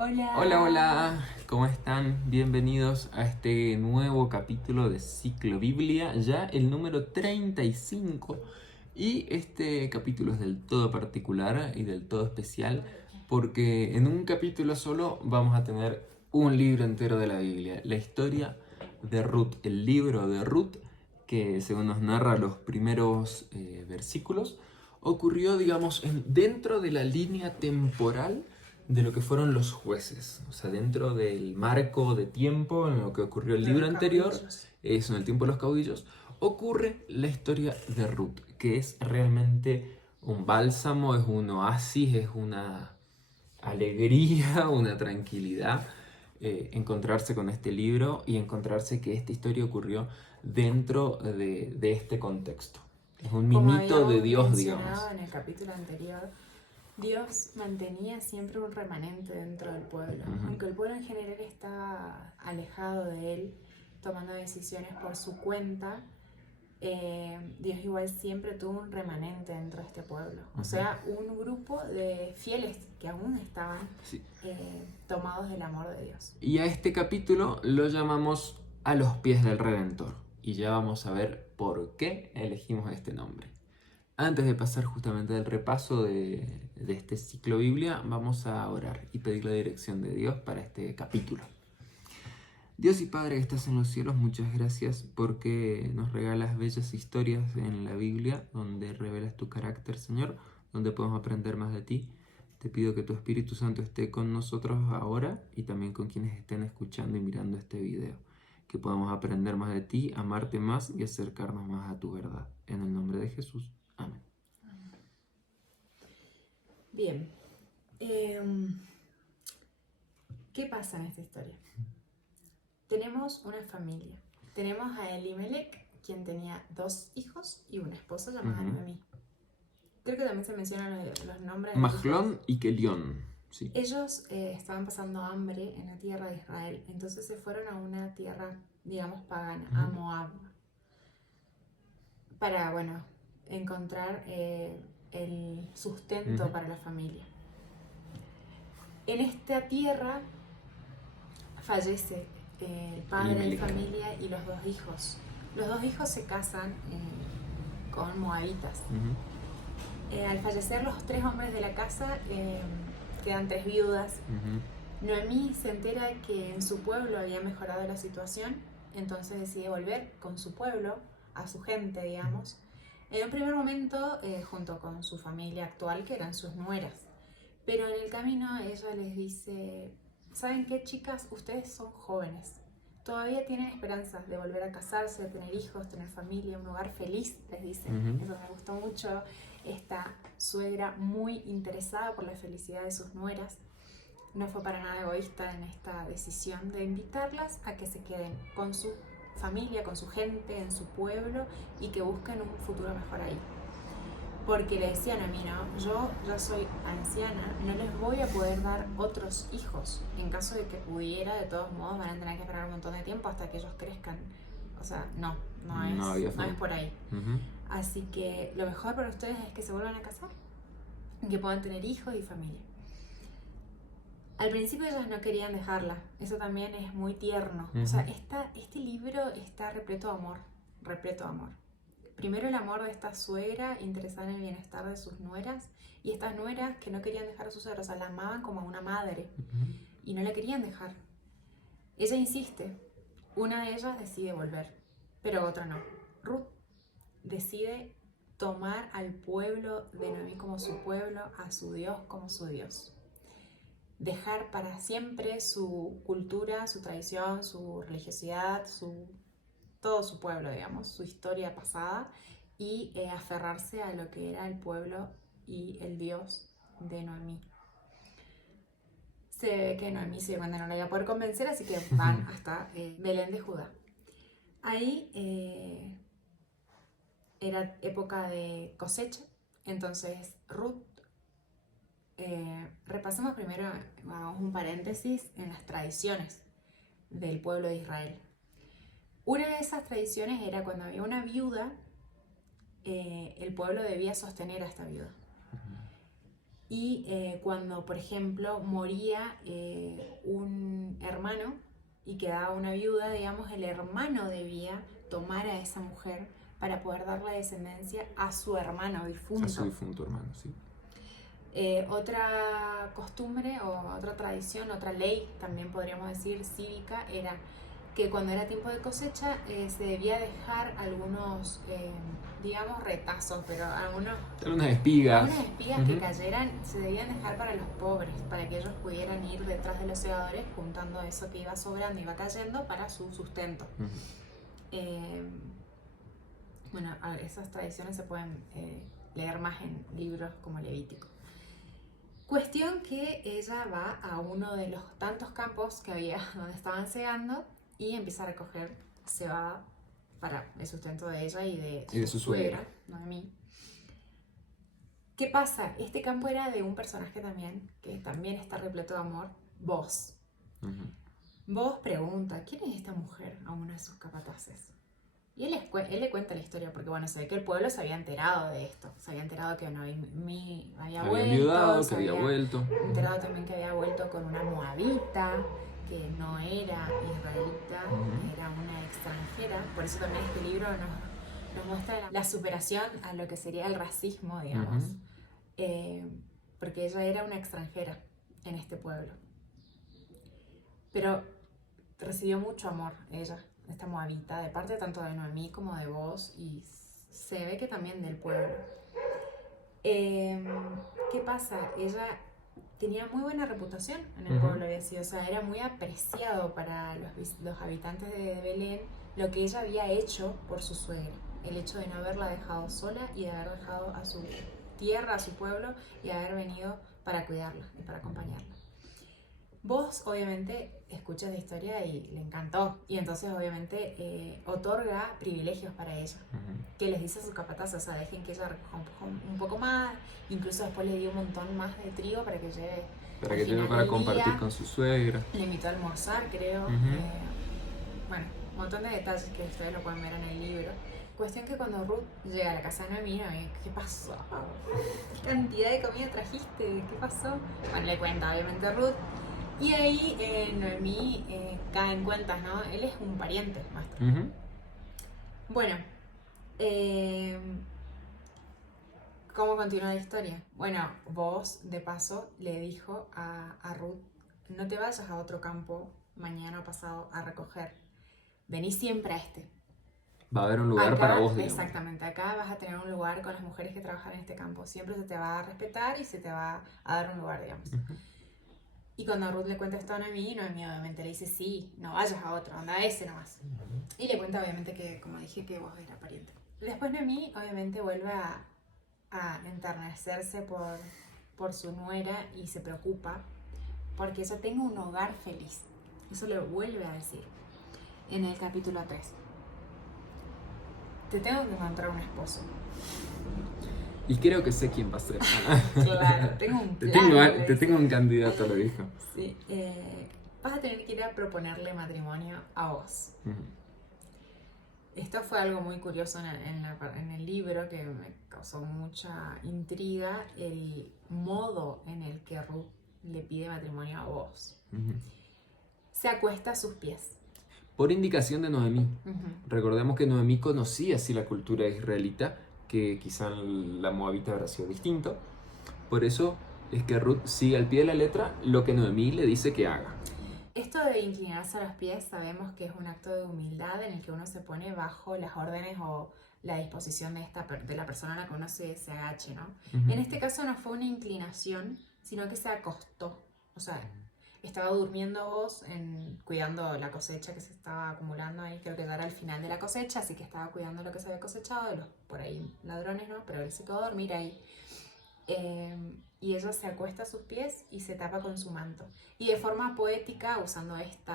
Hola. Hola, hola, ¿cómo están? Bienvenidos a este nuevo capítulo de Ciclo Biblia, ya el número 35. Y este capítulo es del todo particular y del todo especial porque en un capítulo solo vamos a tener un libro entero de la Biblia, la historia de Ruth, el libro de Ruth, que según nos narra los primeros versículos, ocurrió, digamos, dentro de la línea temporal de lo que fueron los jueces, o sea, dentro del marco de tiempo en lo que ocurrió el libro anterior, eso, en el tiempo de los caudillos, ocurre la historia de Ruth, que es realmente un bálsamo, es un oasis, es una alegría, una tranquilidad, encontrarse con este libro y encontrarse que esta historia ocurrió dentro de este contexto. Es un Como mimito de habíamos Dios, digamos. mencionado en el capítulo anterior, Dios mantenía siempre un remanente dentro del pueblo. Aunque el pueblo en general estaba alejado de él, tomando decisiones por su cuenta, Dios igual siempre tuvo un remanente dentro de este pueblo. O sea, un grupo de fieles que aún estaban Sí. tomados del amor de Dios. Y a este capítulo lo llamamos A los pies del Redentor. Y ya vamos a ver por qué elegimos este nombre. Antes de pasar justamente del repaso de este ciclo Biblia, vamos a orar y pedir la dirección de Dios para este capítulo. Dios y Padre que estás en los cielos, muchas gracias porque nos regalas bellas historias en la Biblia donde revelas tu carácter, Señor, donde podemos aprender más de ti. Te pido que tu Espíritu Santo esté con nosotros ahora y también con quienes estén escuchando y mirando este video. Que podamos aprender más de ti, amarte más y acercarnos más a tu verdad. En el nombre de Jesús. Amén. Bien. ¿Qué pasa en esta historia? Tenemos una familia. Tenemos a Elimelech, quien tenía 2 hijos y una esposa llamada Noemí. Creo que también se mencionan los nombres de los hijos. Mahlón y Kelión. Sí. Ellos estaban pasando hambre en la tierra de Israel, entonces se fueron a una tierra, digamos, pagana, a Moab, para, bueno, encontrar el sustento para la familia. En esta tierra fallece el padre de familia y los 2 hijos. Los 2 hijos se casan con moabitas. Al fallecer los 3 hombres de la casa, quedan 3 viudas. Noemí se entera de que en su pueblo había mejorado la situación, entonces decide volver con su pueblo, a su gente, digamos. En un primer momento, junto con su familia actual, que eran sus nueras. Pero en el camino ella les dice: ¿saben qué, chicas? Ustedes son jóvenes. Todavía tienen esperanzas de volver a casarse, de tener hijos, tener familia, un hogar feliz, les dice. Eso me gustó mucho. Esta suegra muy interesada por la felicidad de sus nueras. No fue para nada egoísta en esta decisión de invitarlas a que se queden con su familia, con su gente, en su pueblo y que busquen un futuro mejor ahí. Porque le decían a mí, ¿no? Yo ya soy anciana, no les voy a poder dar otros hijos. En caso de que pudiera, de todos modos van a tener que esperar un montón de tiempo hasta que ellos crezcan. O sea, no es por ahí. Así que lo mejor para ustedes es que se vuelvan a casar y que puedan tener hijos y familia. Al principio ellas no querían dejarla, eso también es muy tierno. O sea, este libro está repleto de amor, repleto de amor. Primero el amor de esta suegra interesada en el bienestar de sus nueras, y estas nueras que no querían dejar a su suegra, o sea, la amaban como a una madre y no la querían dejar. Ella insiste, una de ellas decide volver, pero otra no. Ruth decide tomar al pueblo de Noemí como su pueblo, a su Dios como su Dios. Dejar para siempre su cultura, su tradición, su religiosidad, todo su pueblo, digamos, su historia pasada, y aferrarse a lo que era el pueblo y el Dios de Noemí. Se ve que Noemí se dio cuenta que no la iba a poder convencer, así que van hasta Belén de Judá. Ahí era época de cosecha, entonces Ruth, repasemos primero, hagamos un paréntesis en las tradiciones del pueblo de Israel. Una de esas tradiciones era cuando había una viuda, el pueblo debía sostener a esta viuda. Y cuando, por ejemplo, moría un hermano y quedaba una viuda, digamos, el hermano debía tomar a esa mujer para poder darle descendencia a su hermano difunto. A su difunto hermano, sí. Otra costumbre o otra tradición, otra ley, también podríamos decir cívica, era que cuando era tiempo de cosecha se debía dejar algunos, digamos, retazos, pero algunas espigas que cayeran se debían dejar para los pobres, para que ellos pudieran ir detrás de los segadores juntando eso que iba sobrando, iba cayendo para su sustento. Bueno, esas tradiciones se pueden leer más en libros como Levítico. Cuestión que ella va a uno de los tantos campos que había donde estaban segando y empieza a recoger cebada para el sustento de ella y de su suegra, Noemí. ¿Qué pasa? Este campo era de un personaje también, que también está repleto de amor, Boz. Boz pregunta, ¿quién es esta mujer? A uno de sus capataces. Y él le cuenta la historia, porque bueno, se ve que el pueblo se había enterado de esto. Se había enterado que Noemí había vuelto. Se había enterado también que había vuelto con una moabita, que no era israelita, era una extranjera. Por eso también este libro nos muestra la superación a lo que sería el racismo, digamos. Porque ella era una extranjera en este pueblo. Pero recibió mucho amor ella, esta moabita, de parte tanto de Noemí como de Boz, y se ve que también del pueblo. ¿Qué pasa? Ella tenía muy buena reputación en el pueblo, había sido, o sea, era muy apreciado para los habitantes de Belén lo que ella había hecho por su suegra, el hecho de no haberla dejado sola y de haber dejado a su tierra, a su pueblo, y haber venido para cuidarla y para acompañarla. Vos obviamente escuchas la historia y le encantó, y entonces obviamente otorga privilegios para ella, que les dice a sus capatazes, o sea, dejen que ella recoja un poco más, incluso después le dio un montón más de trigo para que lleve para compartir con su suegra. Le invitó a almorzar, creo. Bueno, un montón de detalles que ustedes lo pueden ver en el libro. Cuestión que cuando Ruth llega a la casa de Noemí, ¿qué pasó? ¿Qué cantidad de comida trajiste? ¿Qué pasó? Bueno, le cuenta obviamente Ruth. Y ahí Noemí cae en cuentas, ¿no? Él es un pariente nuestro. Bueno, ¿cómo continúa la historia? Bueno, Boz, de paso, le dijo a Ruth, no te vayas a otro campo mañana o pasado a recoger. Vení siempre a este. Va a haber un lugar para vos, digamos. Exactamente, acá vas a tener un lugar con las mujeres que trabajan en este campo. Siempre se te va a respetar y se te va a dar un lugar, digamos. Y cuando Ruth le cuenta esto a Noemí obviamente le dice, sí, no vayas a otro, anda a ese nomás. Y le cuenta obviamente que, como dije, que vos era pariente. Después Noemí obviamente vuelve a enternecerse por su nuera y se preocupa porque ella tenga un hogar feliz. Eso le vuelve a decir en el capítulo 3. Te tengo que encontrar un esposo. Y creo que sé quién va a ser. Claro, tengo un plan. Te tengo un candidato, lo dijo. Sí, vas a tener que ir a proponerle matrimonio a vos. Esto fue algo muy curioso en el libro que me causó mucha intriga, el modo en el que Ruth le pide matrimonio a Boz. Se acuesta a sus pies. Por indicación de Noemí. Recordemos que Noemí conocía así la cultura israelita, que quizá la moabita habrá sido distinto. Por eso es que Ruth sigue al pie de la letra lo que Noemí le dice que haga. Esto de inclinarse a los pies sabemos que es un acto de humildad en el que uno se pone bajo las órdenes o la disposición de la persona a la que uno se agache, ¿no? En este caso no fue una inclinación, sino que se acostó. O sea, estaba durmiendo Boz cuidando la cosecha que se estaba acumulando ahí. Creo que ya era el final de la cosecha, así que estaba cuidando lo que se había cosechado de los por ahí ladrones, ¿no? Pero él se quedó a dormir ahí. Y ella se acuesta a sus pies y se tapa con su manto. Y de forma poética, usando esto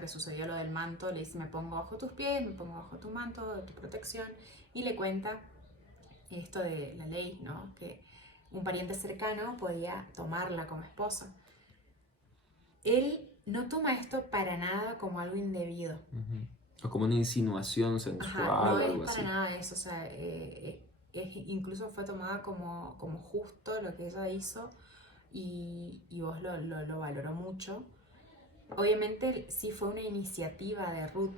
que sucedió, lo del manto, le dice, me pongo bajo tus pies, me pongo bajo tu manto, de tu protección. Y le cuenta esto de la ley, ¿no? Que un pariente cercano podía tomarla como esposa. Él no toma esto para nada como algo indebido. O como una insinuación sensual o algo así. No es para nada eso, o sea, incluso fue tomada como justo lo que ella hizo y Boaz lo valoró mucho. Obviamente sí fue una iniciativa de Ruth,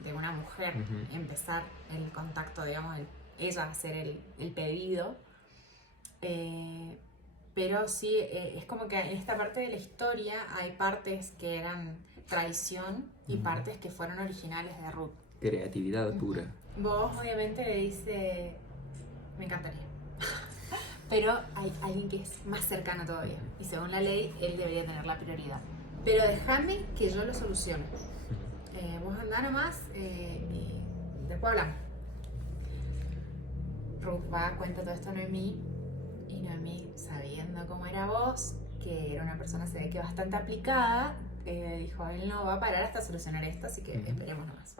de una mujer, empezar el contacto, digamos, ella hacer el pedido. Pero sí, es como que en esta parte de la historia hay partes que eran tradición y partes que fueron originales de Ruth. Creatividad pura. Vos obviamente le dice, me encantaría. Pero hay alguien que es más cercano todavía. Y según la ley, él debería tener la prioridad. Pero déjame que yo lo solucione. Vos andá nomás y después hablamos. Ruth va, cuenta todo esto a Noemí. Y Noemí, sabiendo cómo era vos, que era una persona se ve que bastante aplicada, dijo, él no va a parar hasta solucionar esto, así que esperemos nomás.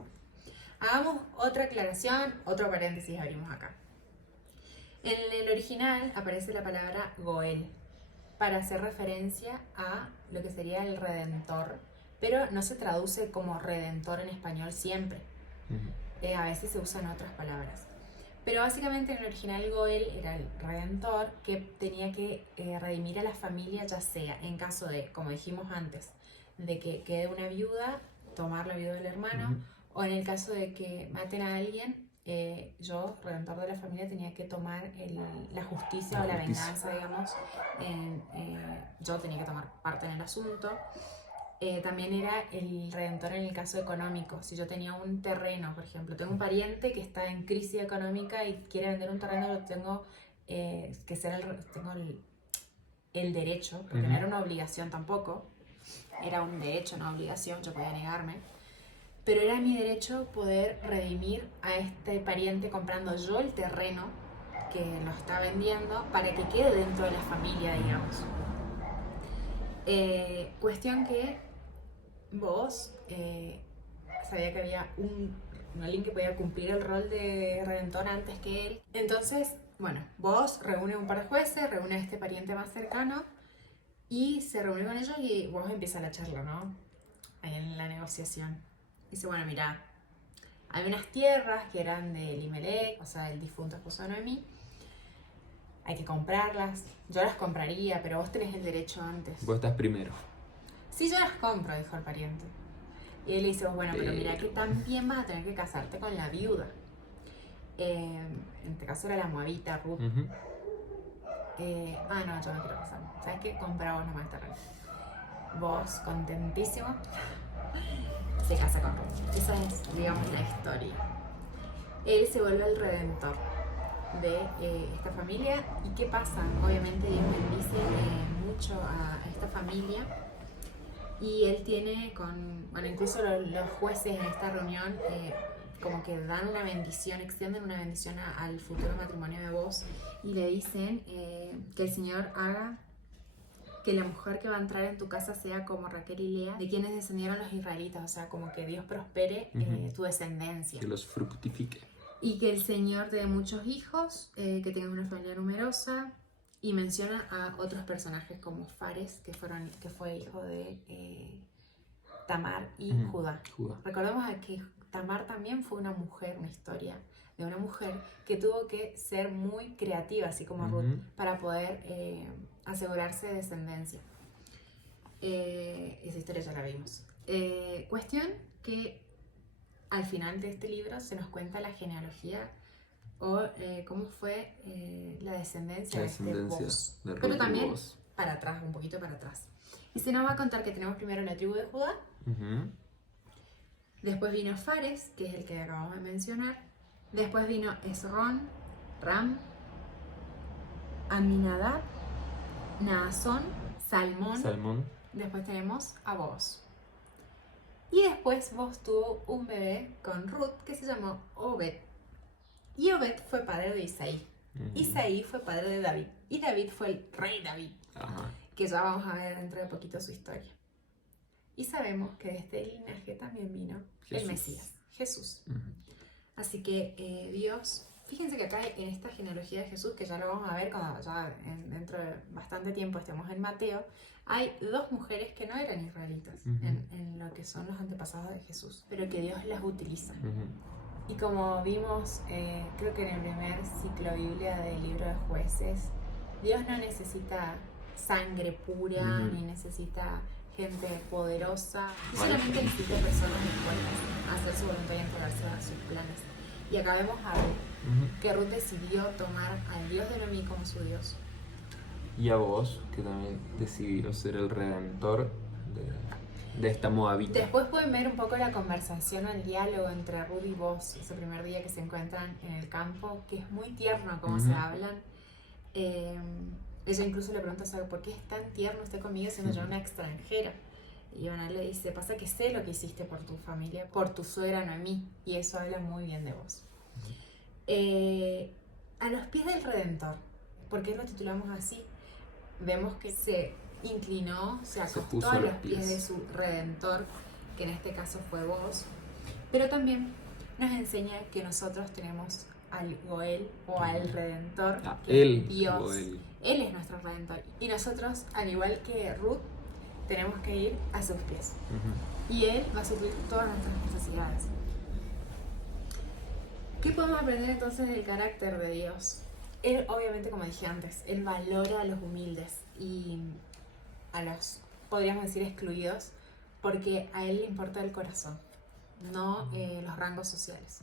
Hagamos otra aclaración, otro paréntesis abrimos acá. En el original aparece la palabra Goel, para hacer referencia a lo que sería el Redentor, pero no se traduce como Redentor en español siempre. A veces se usan otras palabras. Pero básicamente en el original Goel era el Redentor que tenía que redimir a la familia, ya sea en caso de, como dijimos antes, de que quede una viuda, tomar la viuda del hermano, o en el caso de que maten a alguien, yo, Redentor de la familia, tenía que tomar la justicia o la venganza, digamos. Yo tenía que tomar parte en el asunto. También era el redentor en el caso económico. Si yo tenía un terreno, por ejemplo, tengo un pariente que está en crisis económica y quiere vender un terreno, lo tengo tengo el derecho, porque no era una obligación tampoco, era un derecho, no obligación, yo podía negarme, pero era mi derecho poder redimir a este pariente comprando yo el terreno que lo está vendiendo para que quede dentro de la familia, digamos. Cuestión que vos sabía que había alguien que podía cumplir el rol de redentor antes que él. Entonces, bueno, vos reúne un par de jueces, reúne a este pariente más cercano y se reúne con ellos y vos empieza la charla, ¿no? Ahí en la negociación. Dice, bueno, mira, hay unas tierras que eran de Elimelech, o sea, el difunto esposo de Noemí. Hay que comprarlas. Yo las compraría, pero vos tenés el derecho antes. Vos estás primero. Sí, yo las compro, dijo el pariente. Y él le dice, bueno, pero mira que también vas a tener que casarte con la viuda. En este caso era la moabita, Ruth. No, yo no quiero casarme. ¿Sabes qué? Compra vos nomás el terreno. Vos, contentísimo, se casa con Ruth. Esa es, digamos, la historia. Él se vuelve el redentor de esta familia. ¿Y qué pasa? Obviamente Dios bendice mucho a esta familia. Y él tiene incluso los jueces en esta reunión como que dan una bendición, extienden una bendición al futuro matrimonio de vos y le dicen que el Señor haga que la mujer que va a entrar en tu casa sea como Raquel y Lea, de quienes descendieron los israelitas, o sea, como que Dios prospere tu descendencia. Que los fructifique. Y que el Señor te dé muchos hijos, que tengas una familia numerosa. Y menciona a otros personajes como Fares, que fue hijo de Tamar y Judá. Recordemos que Tamar también fue una mujer, una historia de una mujer que tuvo que ser muy creativa, así como Ruth, para poder asegurarse de descendencia. Esa historia ya la vimos. Cuestión que al final de este libro se nos cuenta la genealogía o cómo fue la descendencia de Boaz. Pero también para atrás, un poquito para atrás. Y se nos va a contar que tenemos primero la tribu de Judá. Después vino Fares, que es el que acabamos de mencionar. Después vino Esrón, Ram, Aminadab, Naasón, Salmón. Después tenemos a Boaz. Y después Boaz tuvo un bebé con Ruth que se llamó Obed. Y Obed fue padre de Isaí. Isaí fue padre de David. Y David fue el rey David. Que ya vamos a ver dentro de poquito su historia. Y sabemos que de este linaje también vino el Mesías, Jesús. Así que Dios, fíjense que acá en esta genealogía de Jesús, que ya lo vamos a ver cuando ya dentro de bastante tiempo estemos en Mateo, hay dos mujeres que no eran israelitas en lo que son los antepasados de Jesús, pero que Dios las utiliza. Y como vimos, creo que en el primer ciclo Biblia del libro de Jueces, Dios no necesita sangre pura, ni necesita gente poderosa, solamente necesita personas dispuestas a hacer su voluntad y entregarse a sus planes. Y acá vemos a Ruth, que Ruth decidió tomar al Dios de Noemí como su Dios. Y a vos, que también decidió ser el redentor de esta moabita. Después pueden ver un poco la conversación, el diálogo entre Ruth y vos, ese primer día que se encuentran en el campo, que es muy tierno como se hablan. Ella incluso le pregunta, ¿sabe por qué es tan tierno usted conmigo siendo yo una extranjera? Y Ana le dice, pasa que sé lo que hiciste por tu familia, por tu suegra Noemí, y eso habla muy bien de vos. A los pies del Redentor, ¿por qué lo titulamos así? Vemos que se inclinó, se acostó a los pies de su Redentor, que en este caso fue vos, pero también nos enseña que nosotros tenemos al Goel o al Redentor, que es Dios. Goel. Él es nuestro Redentor. Y nosotros, al igual que Ruth, tenemos que ir a sus pies. Y Él va a suplir todas nuestras necesidades. ¿Qué podemos aprender entonces del carácter de Dios? Él, obviamente, como dije antes, Él valora a los humildes y a los, podríamos decir, excluidos, porque a Él le importa el corazón, no los rangos sociales.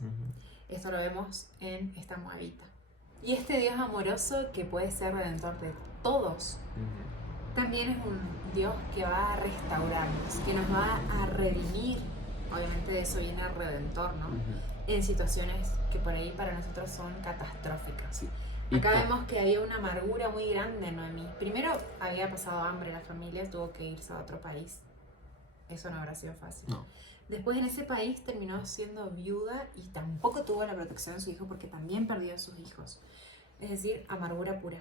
Esto lo vemos en esta moabita. Y este Dios amoroso, que puede ser redentor de todos, también es un Dios que va a restaurarnos, que nos va a redimir. Obviamente de eso viene el redentor, ¿no? En situaciones que por ahí para nosotros son catastróficas. Sí. Acá vemos que había una amargura muy grande en Noemí. Primero había pasado hambre la familia, tuvo que irse a otro país. Eso no habrá sido fácil. No. Después en ese país terminó siendo viuda y tampoco tuvo la protección de su hijo porque también perdió a sus hijos. Es decir, amargura pura.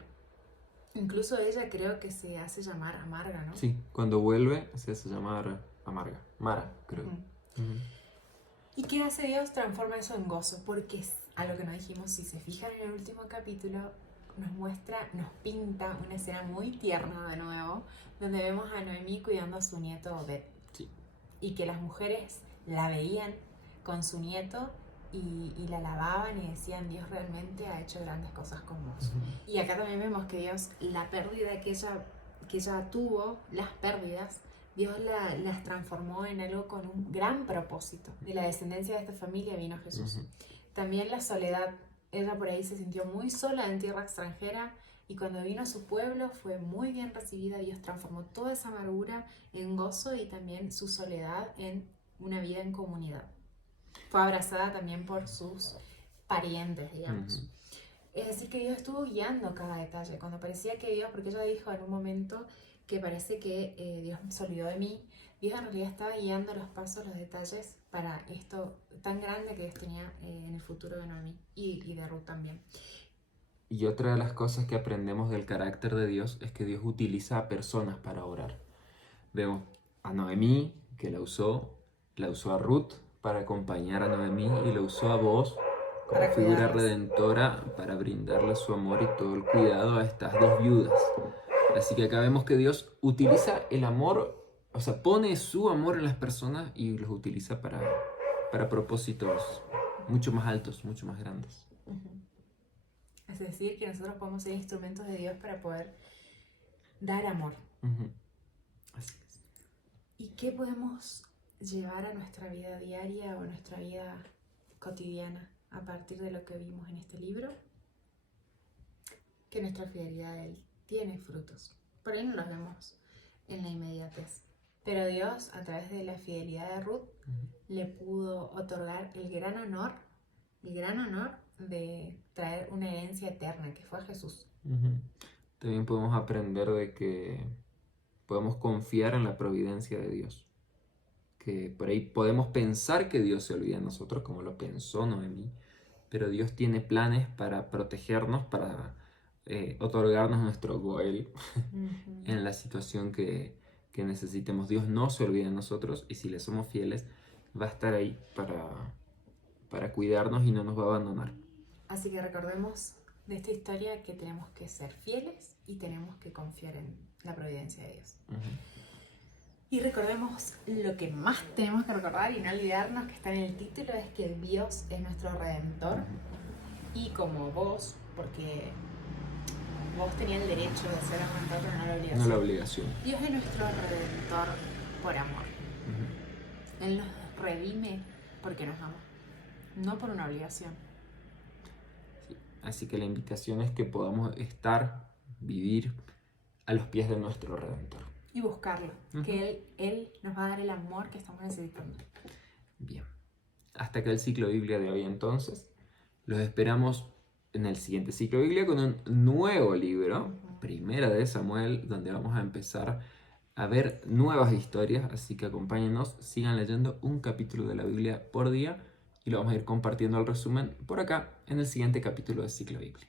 Incluso ella creo que se hace llamar Amarga, ¿no? Sí, cuando vuelve se hace llamar Amarga. Mara, creo. ¿Y qué hace Dios? Transforma eso en gozo, porque a lo que nos dijimos, si se fijan en el último capítulo, nos pinta una escena muy tierna de nuevo, donde vemos a Noemí cuidando a su nieto Obed. Sí. Y que las mujeres la veían con su nieto y la alababan y decían, Dios realmente ha hecho grandes cosas con vos. Y acá también vemos que Dios, la pérdida que ella tuvo, las pérdidas, Dios las transformó en algo con un gran propósito. De la descendencia de esta familia vino Jesús. También la soledad. Ella por ahí se sintió muy sola en tierra extranjera y cuando vino a su pueblo fue muy bien recibida. Dios transformó toda esa amargura en gozo y también su soledad en una vida en comunidad. Fue abrazada también por sus parientes, digamos. Es decir, que Dios estuvo guiando cada detalle. Cuando parecía que Dios, porque ella dijo en un momento que parece que Dios se olvidó de mí, Dios en realidad estaba guiando los pasos, los detalles para esto tan grande que Dios tenía en el futuro de Noemí y de Ruth también. Y otra de las cosas que aprendemos del carácter de Dios es que Dios utiliza a personas para orar. Vemos a Noemí, que la usó a Ruth para acompañar a Noemí y la usó a vos como figura redentora para brindarle su amor y todo el cuidado a estas dos viudas. Así que acá vemos que Dios utiliza el amor, o sea, pone su amor en las personas y los utiliza para propósitos mucho más altos, mucho más grandes. Es decir, que nosotros podemos ser instrumentos de Dios para poder dar amor. Así es. ¿Y qué podemos llevar a nuestra vida diaria o a nuestra vida cotidiana a partir de lo que vimos en este libro? Que nuestra fidelidad a Él tiene frutos. Por ahí no los vemos en la inmediatez. Pero Dios, a través de la fidelidad de Ruth, le pudo otorgar el gran honor de traer una herencia eterna, que fue a Jesús. También podemos aprender de que podemos confiar en la providencia de Dios. Que por ahí podemos pensar que Dios se olvida de nosotros, como lo pensó Noemí, pero Dios tiene planes para protegernos, para otorgarnos nuestro Goel en la situación que necesitemos. Dios no se olvida de nosotros y si le somos fieles, va a estar ahí para cuidarnos y no nos va a abandonar. Así que recordemos de esta historia que tenemos que ser fieles y tenemos que confiar en la providencia de Dios. Y recordemos lo que más tenemos que recordar y no olvidarnos que está en el título, es que Dios es nuestro Redentor. Y como vos, porque vos tenías el derecho de ser redentor, pero no la obligación. No la obligación. Dios es nuestro Redentor por amor. Él nos redime porque nos ama, no por una obligación. Sí. Así que la invitación es que podamos vivir a los pies de nuestro Redentor. Y buscarlo, que Él nos va a dar el amor que estamos necesitando. Bien. Hasta acá el ciclo Biblia de hoy entonces. Los esperamos en el siguiente ciclo Biblia con un nuevo libro, Primera de Samuel, donde vamos a empezar a ver nuevas historias. Así que acompáñenos, sigan leyendo un capítulo de la Biblia por día y lo vamos a ir compartiendo el resumen por acá en el siguiente capítulo de Ciclo Biblia.